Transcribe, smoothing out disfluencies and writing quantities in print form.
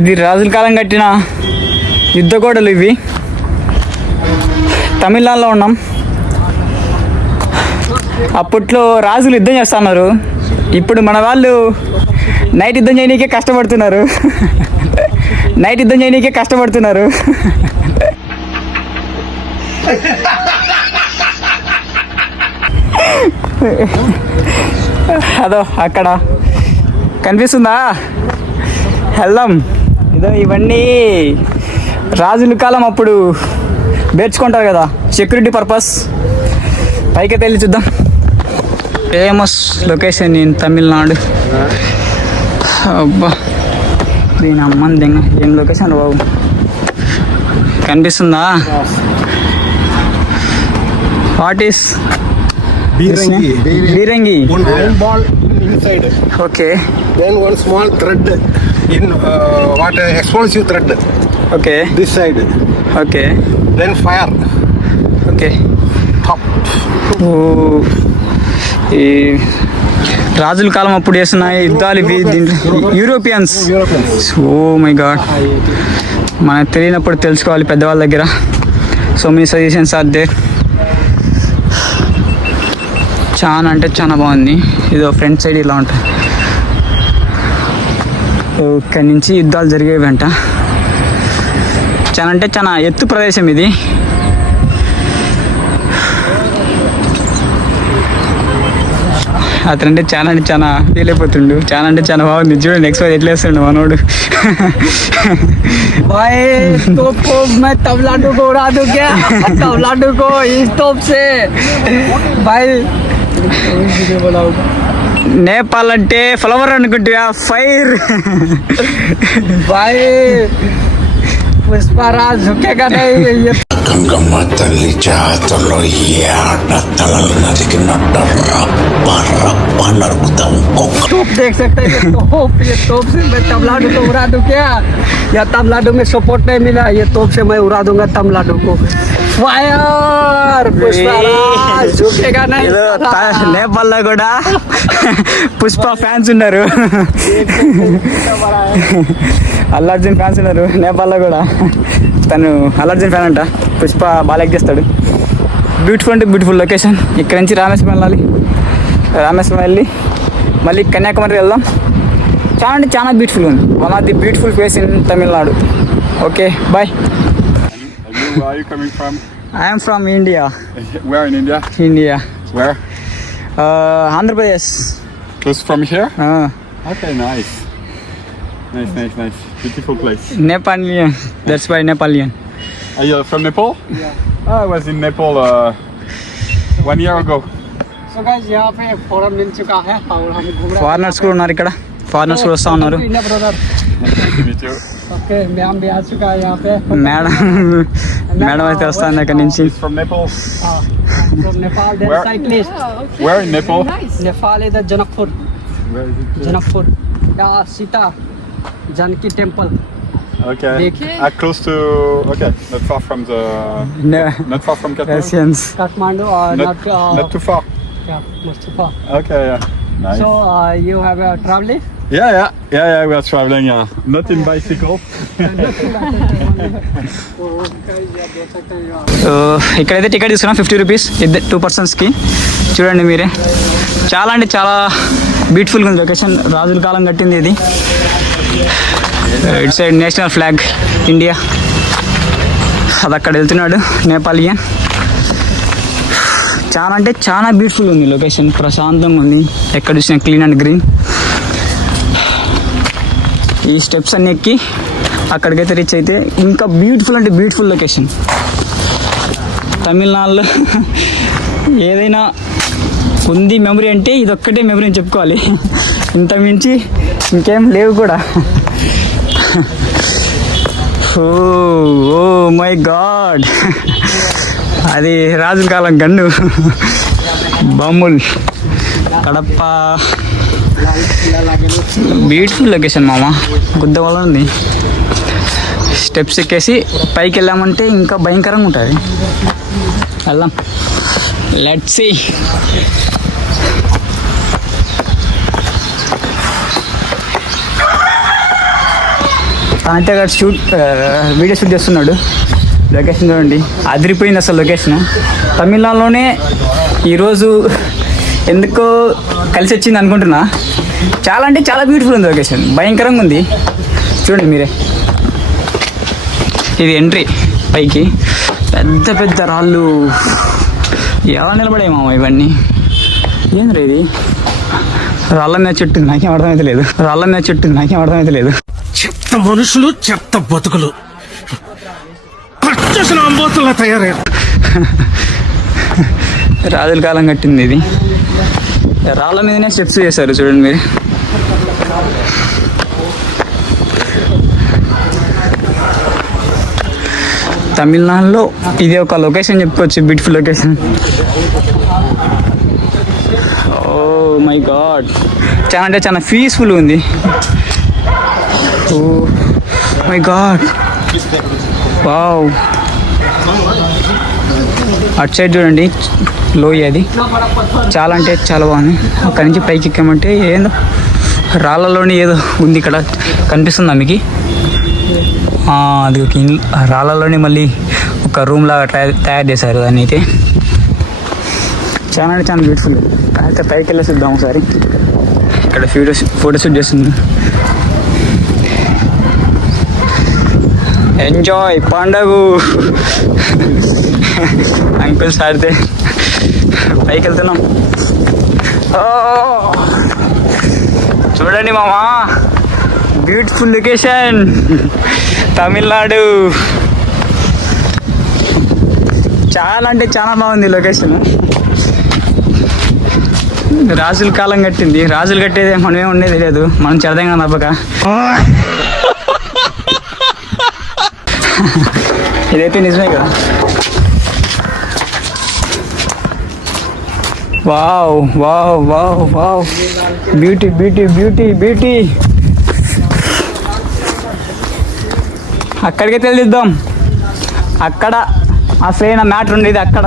ఇది రాజుల కాలం కట్టిన యుద్ధ గోడలు ఇవి. తమిళనాడులో ఉన్నాం. అప్పట్లో రాజులు యుద్ధం చేస్తున్నారు, ఇప్పుడు మన వాళ్ళు నైట్ యుద్ధం చేయడానికే కష్టపడుతున్నారు. నైట్ యుద్ధం చేయడానికే కష్టపడుతున్నారు. అదో అక్కడ కనిపిస్తుందా, వెళ్దాం. ఇదో ఇవన్నీ రాజుల కాలం అప్పుడు పేర్చుకుంటారు కదా, సెక్యూరిటీ పర్పస్. పైకి వెళ్ళి చూద్దాం. Famous location in Tamil Nadu. అబ్బా దీని అమ్మని దింగ, ఏం లొకేషన్ బాబు, కనిపిస్తుందా? What is Birangi? One iron ball inside. Okay. Then one small thread in explosive thread. Okay. This side. Okay. Then fire. Okay. Top. ఈ రాజుల కాలం అప్పుడు చేసిన యుద్ధాలు ఇవి. యూరోపియన్స్. ఓ మై గాడ్, మనకు తెలియనప్పుడు తెలుసుకోవాలి పెద్దవాళ్ళ దగ్గర. So many suggestions are there. చాలా అంటే చాలా బాగుంది. ఇదో ఫ్రంట్ సైడ్ ఇలా ఉంటుంది. ఇక్కడి నుంచి యుద్ధాలు జరిగేవంట. చాలా అంటే చాలా ఎత్తు ప్రదేశం ఇది. అతనంటే చాలా ఫీల్ అయిపోతుండు. చాలా అంటే చాలా బాగుంది. చూడండి నెక్స్ట్ వారు ఎట్లా వేస్తుండు మనోడు. भाई तोप को मैं तमिलनाडु को उड़ा दूं क्या? तमिलनाडु को इस तोप से भाई. నేపాల్ అంటే ఫ్లవర్ అనుకుంటా, ఫైర్. भाई पुष्पराज झुकेगा नहीं. గంగమ్మ తల్లి జాతరలో ఏ ఆట తలలు నరికినట్టు రప్ప రప్ప నరుకుతాం. तोप देख सकते हैं, ये तोप से मैं तमिलनाडु को उड़ा दूं क्या? या तमिलनाडु में सपोर्ट नहीं मिला, ये तोप से मैं उड़ा दूंगा तमिलनाडु को. फायर पुष्पराज झुकेगा नहीं. నేపాల్లో కూడా పుష్ప ఫ్యాన్స్ ఉన్నారు, అల్లు అర్జున్ ఫ్యాన్స్ ఉన్నారు నేపాల్లో కూడా. తను అల్లు అర్జున్ ఫ్యాన్ అంట. పుష్ప బాగా లైక్ చేస్తాడు. బ్యూటిఫుల్ అంటే బ్యూటిఫుల్ లొకేషన్. ఇక్కడ నుంచి రామేశ్వరం వెళ్ళాలి. రామేశ్వరం వెళ్ళి మళ్ళీ కన్యాకుమారి వెళ్దాం. చాలా అంటే చాలా బ్యూటిఫుల్ ఉంది. One of the beautiful place in Tamil Nadu. Okay bye. Where are you coming from? I am from India. Where in India? India. Where? Andhra Pradesh. Close from here? Okay, nice. Nice. Beautiful place. Nepalian. That's why Nepalian. Are you from Nepal? Yeah. I was in Nepal 1 year ago. So guys, यहाँ पे forum मिल चुका है और हम घूम रहे हैं. Foreigners కూడా ఉన్నారు ఇక్కడ. ఫారినర్స్ కూడా వస్తూ ఉన్నారు. Brother. Nice to meet you. Okay, ma'am भी आ चुका है यहाँ पे. మేడం అయితే వస్తుంది అక్కడ నుంచి. He's from Nepal. From Nepal, then Where? cyclist. Where in Nepal? Nepal is the Janakpur. Where is it? Janakpur. Yeah, Sita Janki temple. Okay. देखिए. Close to. Okay, not far from the. Not far from Kathmandu. Russians. Kathmandu or Not too far. Yeah, Mustafa. Okay, yeah. Nice. So you have a traveling? Yeah. We are traveling. Not in bicycle. ఇక్కడైతే ticket తీసుకున్నాం 50 rupees 2 పర్సన్స్కి. చూడండి మీరే, చాలా అంటే చాలా బ్యూటిఫుల్గా ఉంది లొకేషన్. రాజుల కాలం కట్టింది ఇది. It's side national flag India. అది అక్కడ వెళ్తున్నాడు నేపాలియన్. చాలా అంటే చాలా బ్యూటిఫుల్ ఉంది లొకేషన్. ప్రశాంతంగా ఉంది, ఎక్కడ చూసినా క్లీన్ అండ్ గ్రీన్. ఈ స్టెప్స్ అన్ని ఎక్కి అక్కడికైతే రీచ్ అయితే ఇంకా బ్యూటిఫుల్ అంటే బ్యూటిఫుల్ లొకేషన్. తమిళనాడులో ఏదైనా ఉంది మెమరీ అంటే ఇదొక్కటే మెమరీ అని చెప్పుకోవాలి. ఇంత మించి ఇంకేం లేవు కూడా. ఓ మై గాడ్, అది రాజుల కాలం గన్ను బొమ్మలు. కడప బ్యూటిఫుల్ లొకేషన్ మామ. గుద్ద వల్ల ఉంది. స్టెప్స్ ఎక్కేసి పైకి వెళ్ళామంటే ఇంకా భయంకరంగా ఉంటుంది. వెళ్దాం, లెట్స్ సీ. తనైతే అక్కడ వీడియో షూట్ చేస్తున్నాడు. లొకేషన్ చూడండి, అదిరిపోయింది అసలు లొకేషన్. తమిళనాడులోనే ఈరోజు ఎందుకో కలిసి వచ్చింది అనుకుంటున్నా. చాలా అంటే చాలా బ్యూటిఫుల్ ఉంది లొకేషన్, భయంకరంగా ఉంది. చూడండి మీరే, ఇది ఎంట్రీ పైకి. పెద్ద పెద్ద రాళ్ళు ఎలా నిలబడే మామ ఇవన్నీ. ఏంద్రా ఇది? రాళ్ళ మీద చెట్టు, నాకేం అర్థమైతే లేదు. రాళ్ళ మీద చెట్టు, నాకేం అర్థమైతే లేదు. చెత్త మనుషులు, చెత్త బతుకులు, పచ్చసిన అంబోతుల్లా తయారయ్యారు. రాజుల కాలం కట్టింది ఇది. రాళ్ళ మీదనే స్టెప్స్ చేశారు చూడండి మీరు. తమిళనాడులో ఇది ఒక లొకేషన్ చెప్పుకోవచ్చు, beautiful location. Oh my god, చాలా అంటే చాలా పీస్ఫుల్ ఉంది. Oh my god, wow. అటు సైడ్ చూడండి లోయ, అది చాలా అంటే చాలా బాగుంది. అక్కడి నుంచి పైకి ఎక్కామంటే ఏందో రాళ్ళలోని ఏదో ఉంది ఇక్కడ, కనిపిస్తుందా మీకు? అది ఒక రాళ్ళలోనే మళ్ళీ ఒక రూమ్ లాగా తయారు చేశారు దాన్ని. అయితే చాలా అంటే చాలా బ్యూటిఫుల్. అయితే పైకి వెళ్ళేసి చూద్దాం ఒకసారి. ఇక్కడ ఫోటోషూట్ చేస్తుంది. ఎంజాయ్ పండగ. అంకుల్స్ ఆడితే పైకి వెళ్తున్నాం. చూడండి మామా, బ్యూటిఫుల్ లొకేషన్ తమిళనాడు. చాలా అంటే చాలా బాగుంది లొకేషన్. రాజుల కాలం కట్టింది. రాజులు కట్టేది మనమే ఉండేది లేదు, మనం చెడదంగా నవ్వక. ఇదైతే నిజమే కదా. Wow wow wow wow, beauty beauty beauty beauty. అక్కడికే తెలిద్దాం. అక్కడ అసలైన మ్యాటర్ ఉండేది అక్కడ.